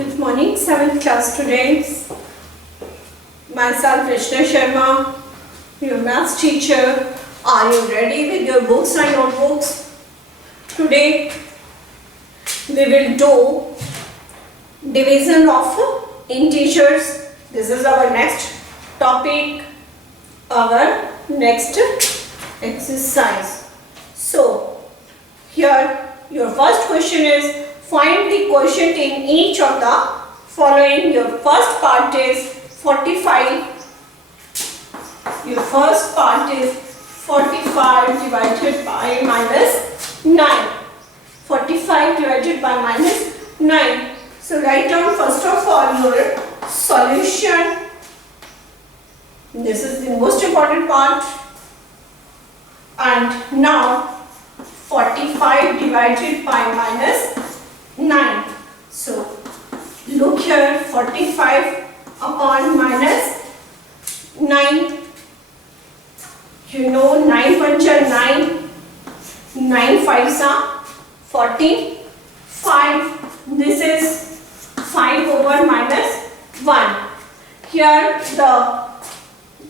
Good morning, 7th class students. Myself Rishna Sharma, your maths teacher. Are you ready with your books and notebooks? Today we will do division of integers. This is our next topic, our next exercise. So here your first question is, find the quotient in each of the following. Your first part is 45. Your first part is 45 divided by minus 9. 45 divided by minus 9. So write down first of all your solution. This is the most important part. And now 45 divided by minus 9. So look here, 45 upon minus 9. You know 9 puncher 9. 9 5s are 45. This is 5 over minus 1. Here the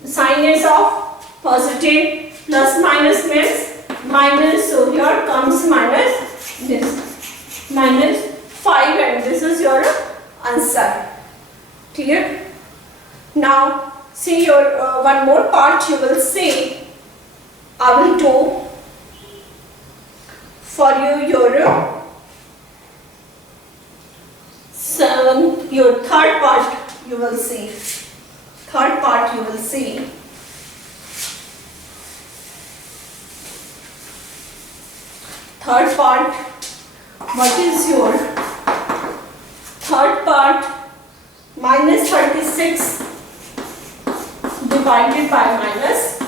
sign is of positive, plus minus means minus, so here comes minus this. Minus 5, and this is your answer. Clear? Now see your one more part. You will see, I will do for you your third part. You will see third part. You will see third part. What is your third part? Minus 36 divided by minus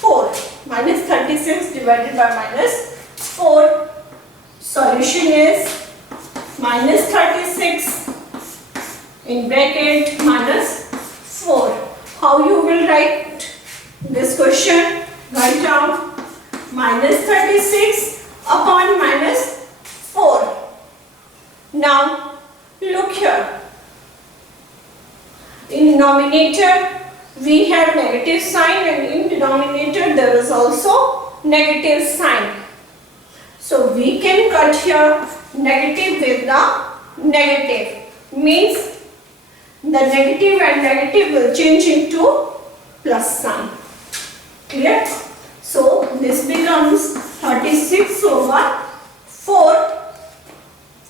4. Minus 36 divided by minus 4. Solution is minus 36 in bracket minus 4. How you will write this question? Write down minus 36 upon minus 4. Now look here. In numerator we have negative sign, and in denominator there is also negative sign. So we can cut here negative with the negative. Means the negative and negative will change into plus sign. Clear? So this becomes 36 over 4.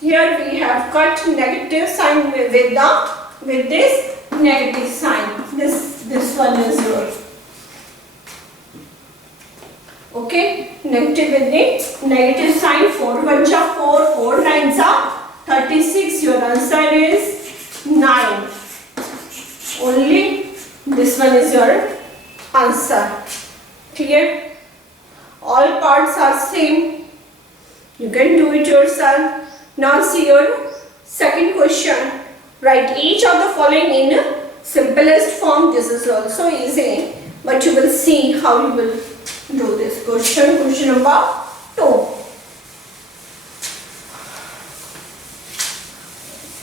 Here we have cut negative sign with this negative sign. This one is your, okay, negative with the negative sign. 4 1s are 4, 4 9s are 36. Your answer is 9. Only this one is your answer. Clear? All parts are same. You can do it yourself. Now see your second question. Write each of the following in simplest form. This is also easy, but you will see how you will do this question. Question number 2.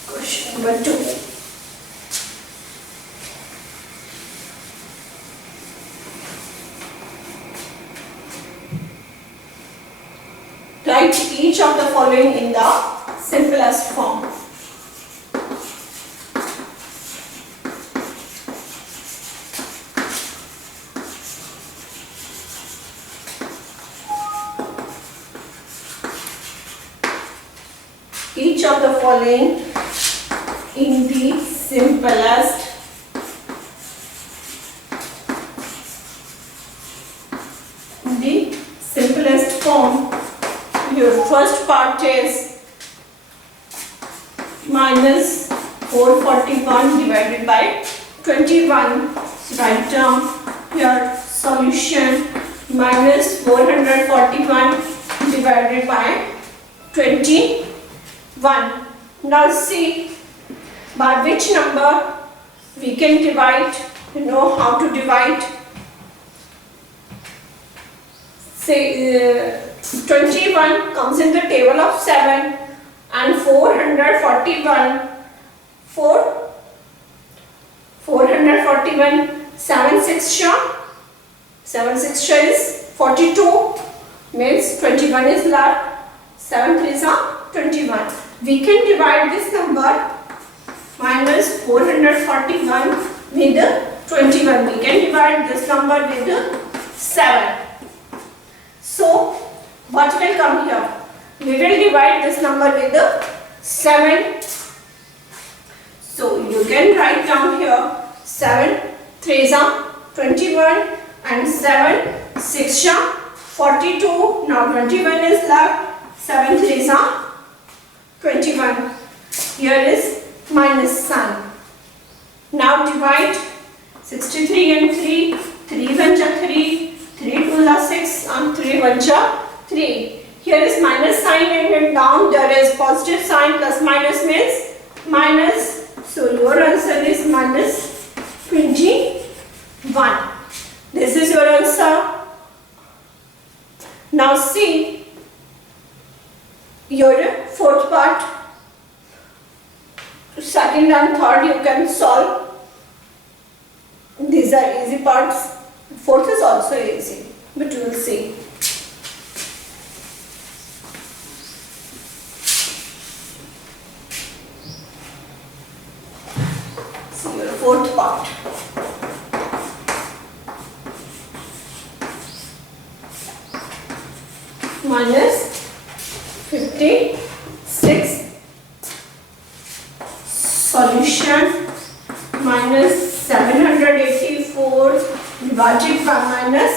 Question number 2. Write each of the following in the simplest form. Each of the following in the simplest form. Your first part is minus 441 divided by 21. So write down your solution. Minus 441 divided by 21. Now see by which number we can divide. You know how to divide. Say 21 comes in the table of 7 and 441 4, 441, 7 6 is 42, means 21 is left, 7 3s are 21. We can divide this number minus 441 with 21. We can divide this number with 7. So what will come here? We will divide this number with 7. So you can write down here 7 3s are 21 and 7 6 are 42. Now 21 is left, 7 3s are 21. Here is minus sign. Now divide 63 and 3. 3 1 are 3, 3 2 are 6 and 3 1 are 3. Here is minus sign and down there is positive sign. Plus minus means minus. So your answer is minus 21. This is your answer. Now see your fourth part. Second and third you can solve. These are easy parts. Fourth is also easy, but you will see. See your fourth part. Minus 56. Solution minus 784 divided by minus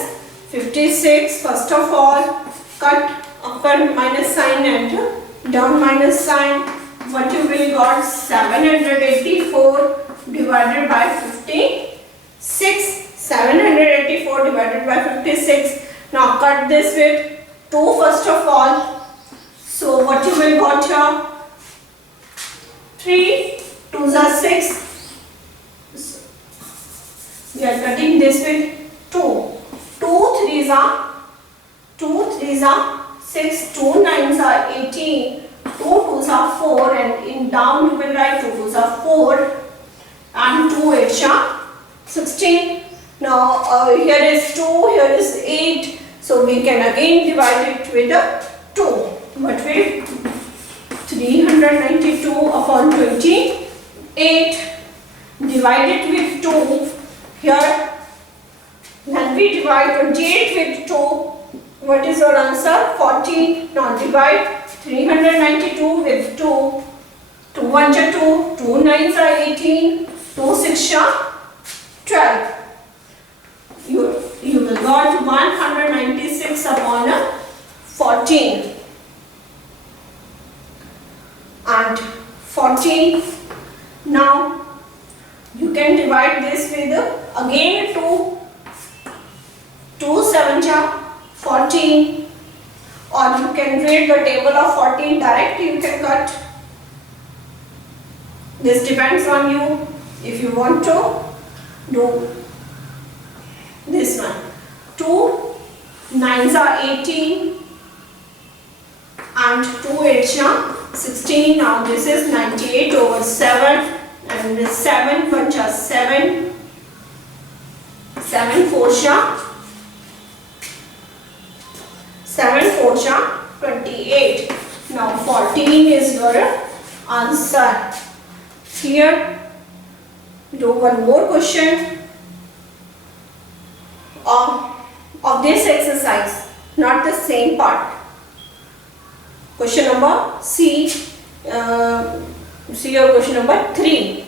56. First of all, cut upper minus sign and down minus sign. What you will got? 784 divided by 56. 784 divided by 56. Now cut this with 2 first of all. So what you will got here? 3 2s are 6. We are cutting this with 2. 2 3s are 6. 2 9s are 18. 2 2s are 4, and in down you will write 2 2s are 4 and 2 8s are 16. Now here is 2, here is 8. So we can again divide it with 2. What will 392 upon 28 divided with 2. Here when we divide 28 with 2, what is our answer? 14. Now divide 392 with 2. 2 1s are 2, 2 9s are 18, 2 6s are 12. You will got 196 upon 14. And 14. Now you can divide this with again 2. 2 7s are 14. Or you can read the table of 14 directly. You can cut. This depends on you. If you want to do this one. 2 9s are 18 and 2 8s are 16. Now this is 98 over 7, and this 7 1s are 7. 7 4s are 28. Now 14 is your answer. Here do one more question of this exercise, not the same part. Question number C. See your question number 3.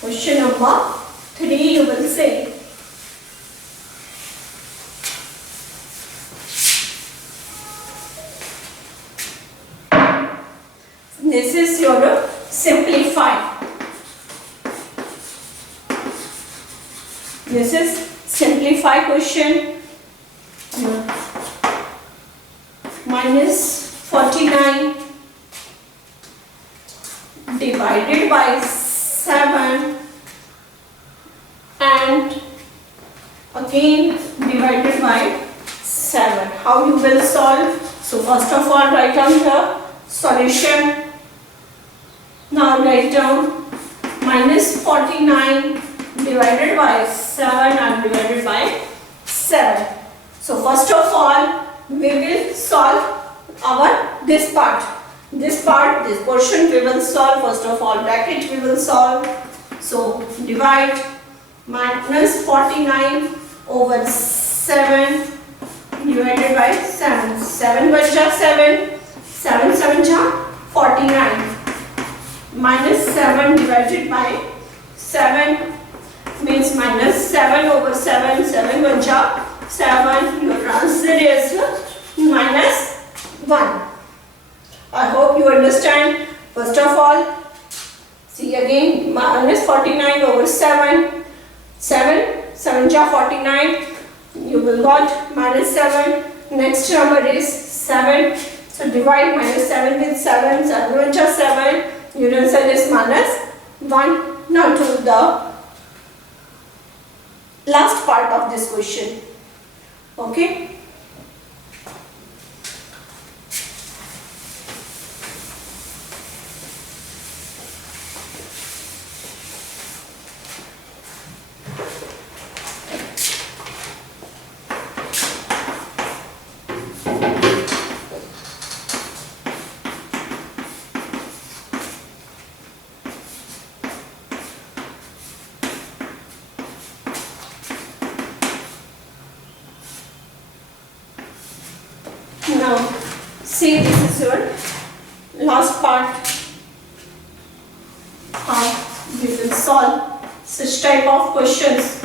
Question number 3 you will say. This is your simplify. This is simplify question. Minus 49 divided by 7 and again divided by 7. How you will solve? So first of all write down the solution. Now Now write down minus 49 divided by 7 and divided by 7. So first of all, we will solve our this part. This portion we will solve. First of all, bracket we will solve. So divide minus 49 over 7 divided by 7. 7 बचा 7. 7 7 जा 49. Minus 7 divided by 7 means minus 7 over 7. 7 बचा 7. Your answer is minus 1. I hope you understand. First of all, see again, minus 49 over 7. 7 7 ja 49. You will got minus 7. Next number is 7. So divide minus 7 with 7. 7 1 ja 7. Your answer is minus 1. Now to the last part of this question. Okay. Now, see, this is your last part. How we will solve such type of questions.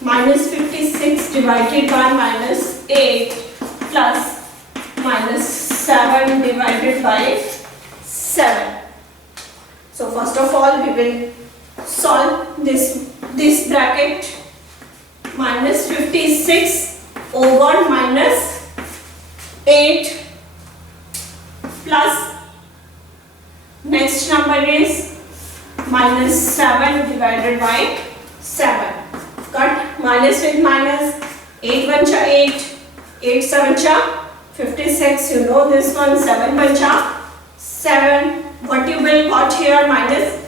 Minus 56 divided by minus 8 plus minus 7 divided by 7. So first of all, we will solve this bracket. Minus 56 over minus 8 plus next number is minus 7 divided by 7. Cut minus with minus. 8 1 cha 8. 8 7 cha 56. You know this one. 7 1 cha 7. What you will got here minus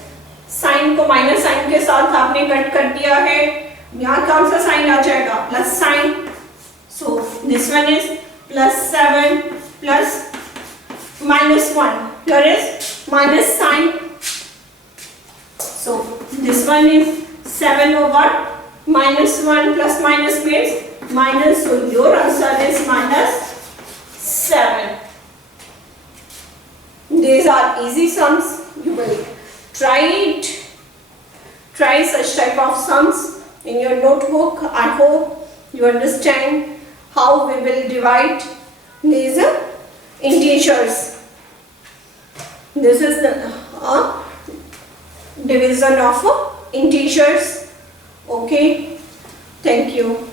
sign को minus sign के साथ आपने cut कर दिया है. यहाँ कौन सा साइन आ जाएगा? Plus sign. So this one is plus 7 plus minus 1. Here is minus sign. So this one is 7 over minus 1 plus minus means minus. So your answer is minus 7. These are easy sums. You will try it. Try such type of sums in your notebook. I hope you understand how we will divide these integers. This is the division of integers. Okay, thank you.